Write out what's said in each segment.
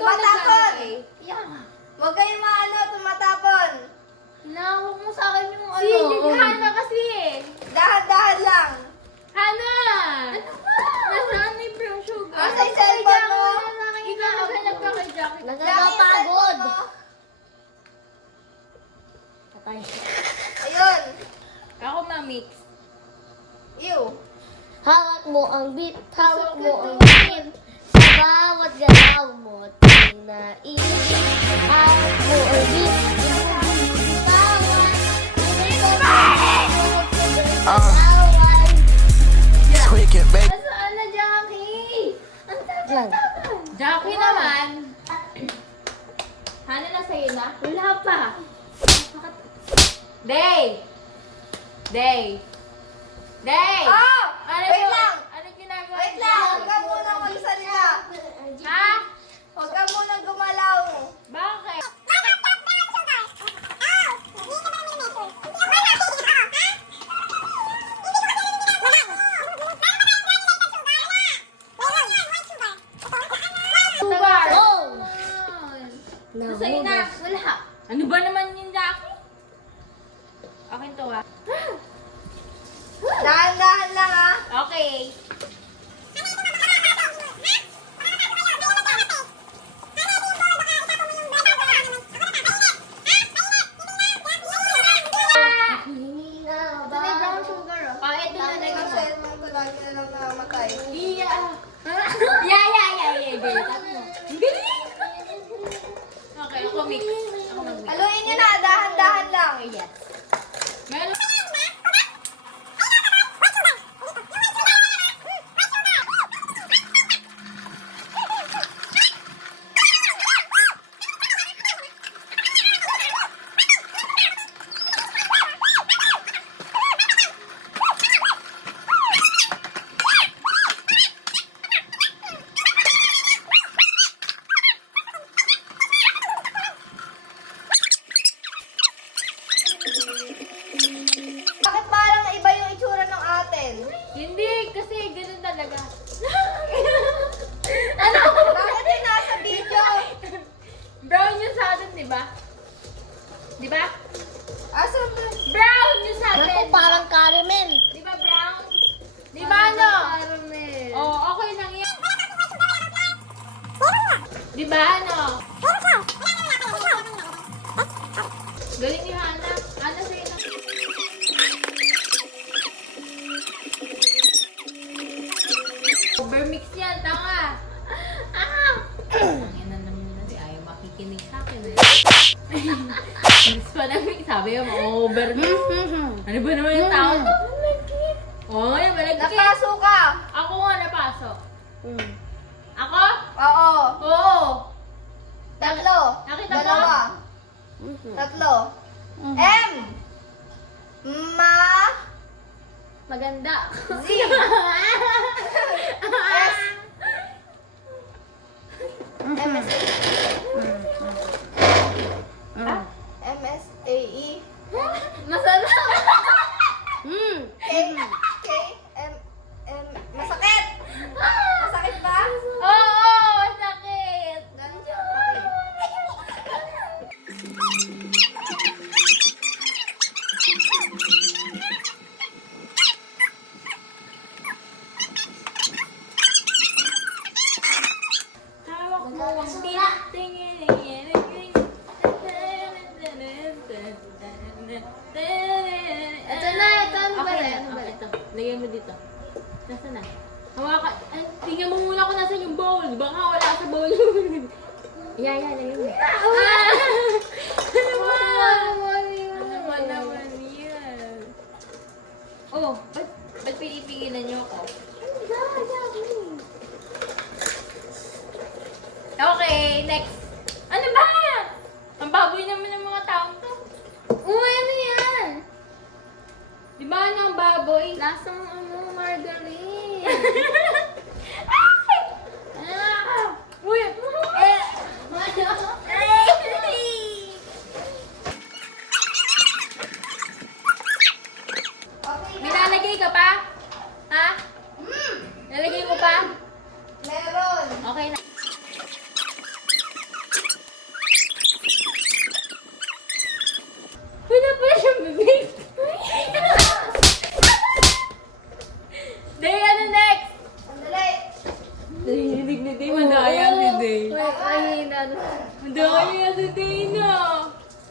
ikaw Tumatapon! Yeah. Huwag kayong maano, tumatapon. Hinahawak mo sa akin yung ano. Si Hana kasi eh. Dahan-dahan lang. Hana! Ano ba? Nasaan ni Brown Sugar? Asa yung cellphone mo? Ikaw maghanap ka kay Jackie. Jackie, yung Nagkakapagod. cellphone mo. Patay. Ayun. Ako mamix. Ew. Hawak mo ang beat, hawak mo ang beat. Sa bawat galaw mo, tinain. Hawak mo ang beat, Quick and make. Nasaan na Jackie? Ang Lang. Jackie naman. Hana na sa'yo na? Wala pa. Day! Day! Day! Oh! Ano Wait mo? lang! Ano ginagawa Wait niyo? lang! Huwag ka muna magsalita. Ha? Huwag ka muna gumalaw. Bakit? Sugar! Go! Sa'yo na. Wala. Ano ba naman yung Jackie? Akin to ah. Dahan-dahan lang ah. Okay. Ito na yung brown sugar, oh. Oh, ito na Dami na ng cellphone ko lagi na lang nakamatay. Yeah. Yeah. Galit mo. Galing! Okay, ako mix. Ako mag-mix. Haluin nyo na, dahan-dahan lang. Yes. Meron. Bakit parang iba yung itsura ng atin? Hindi, kasi ganun talaga. Bakit yung nasa video? Brown yung sa atin, di ba? Di ba? Asan ba? Brown yung sa Ako atin. parang caramel. Di ba brown? Di ba ano? Caramel. Oo, okay lang yan. Di ba ano? Galing ni Hana. Hana sa'yo na. Overmix yan, tanga. Ang ina naman na si ayaw makikinig sa akin eh. Mix pa na mix. Sabi yung overmix. Ano ba naman yung tao to? Oo nga, malagkit. Napaso ka? Ako nga napasok. Ako? Oo. Oo. Tatlo. Nakita mo? Dalawa. Tatlo. M. Maganda. Z. S. MSAE. Masarap. K. K. M. Masakit. Masakit ba? Oo, sakit. Hawak mo ang tingin. Ito na, ito. Ano ba Okay, yan? Ano ba okay, yan? ito. Lagyan mo dito. Nasaan na? Hawakan. Ay, tingnan mo muna kung nasaan yung bowl. Baka wala sa bowl. Lagyan mo. Ano ba? Ano ba naman yan? Oh, ba't pinipigilan niyo ako? Okay, next. Ano ba? Ang baboy naman ng mga taong to. Uy, ano yan? Di ba ano ang baboy? Lasang margarine. Ay! Ah! Uy! Eh! Okay May na. lalagay ka pa? Ha? Lalagay mo pa? Meron. Okay na. Mahina na. Hindi kayo nasa Dina.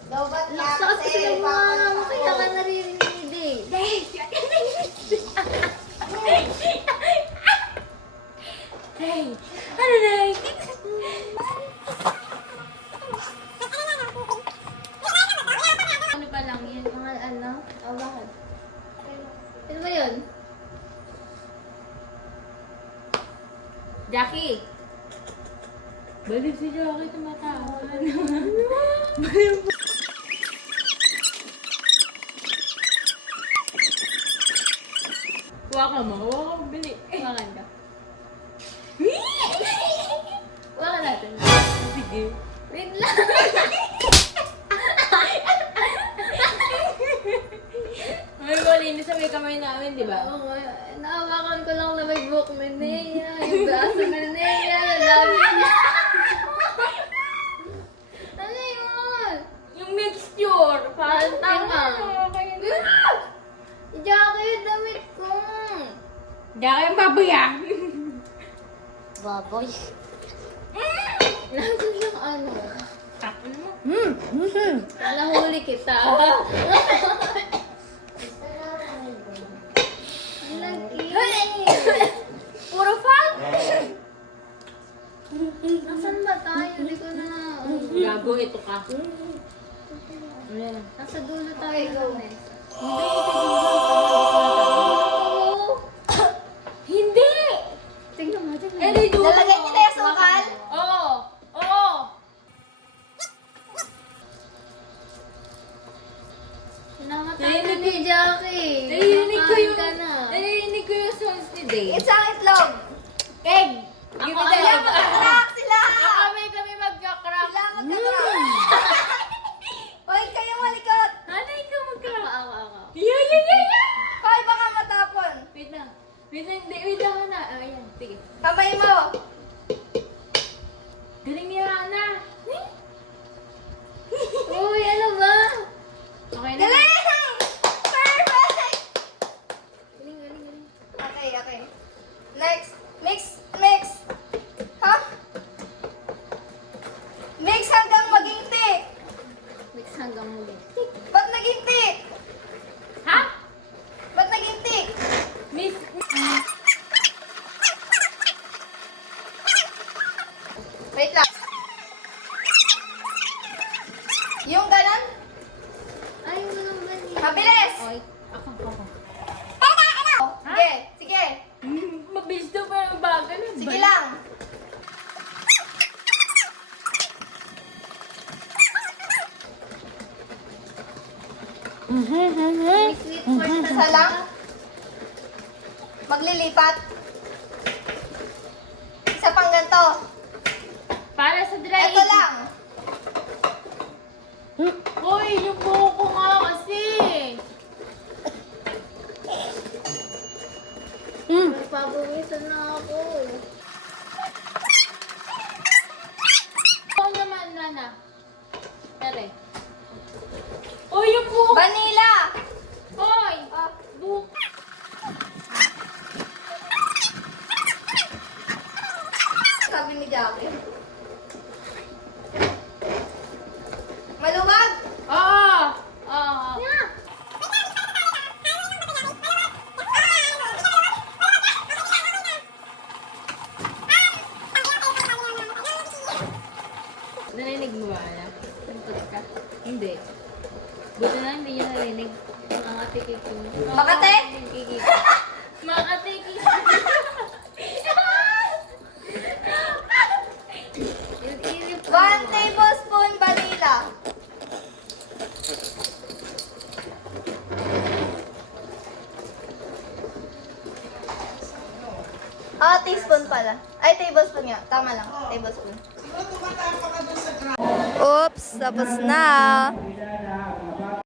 Lobat na Lakas kasi ng mga mo, kaya ka kasi. naririnig eh. Hey, ano na? Ano pa lang yan? Mga ano? Oh, bakit? Ano ba yun? Jackie! Baliw si Jackie, tumatawan. Baliw po. Waka mo. Waka, bili. Wakan ka. Wakan natin. Sige. Wait lang. May malinis sa may kamay namin, di ba? Oo, naawakan ko lang na may book na Nea, yung braso na Nea, labi niya. Ano yun? Yung mixture. Parang Tama. tama. Jackie, damit ko. Jackie ang babaya. Baboy. Nandun yung ano. Tapon mo. Nahuli kita. Lagi. Puro fun. Nasaan ba tayo? Hindi ko na. Gago, ito ka. Nasa dulo tayo ng mesa. Hindi! Tingnan mo, tingnan mo. Eh, di dulo. Lalagay niyo na yung sukal? Oo. Oo. Namatay na Narinig ni Jackie. Narinig ko yung... Kumakain ka na. Narinig ko yung songs ni Dave. Isang itlog. Egg! Ako, Give me the ano? egg. Crack sila! Kami magka-crack. Sila magka-crack. Hoy, kayo malikot. Ano ikaw magka-crack? Ako. Yeah! Hoy, baka matapon. Wait lang. Wait lang na. Ayan, sige. Kamay mo. Galing ni Hana. Uy, ano ba? Okay na. Galing! Perfect! Galing. Okay. Next. Mix. Ha? Mix hanggang maging thick. Mix hanggang muli. Ba't naging thick? Ha? Ba't naging thick? Miss... Wait lang. Yung ganon? Ay, wala ba niya? Mabilis! Oy, ako. Sige. Mabilis daw pero bago na. Sige lang. May sweet corn Isa lang? Maglilipat. Isa pang ganito. Para sa dry. Ito lang. Hoy, yung buhok ko nga kasi. Nagpapawisan na ako. Oo naman, Nana. Tere. Hoy, yung buhok. Vanilla. Hoy! Ah, Buhok. sabi ni Jackie. Maluwag. Oo! Oo. Narinig mo ba, Ana? Nagpag ka? Hindi. Buti na hindi niya narinig. Mga tikiko. Makate. Makatiki. 1 tablespoon vanilla. Ah, teaspoon pala. Ay, tablespoon nga. Tama lang. Tablespoon. Oops, tapos na.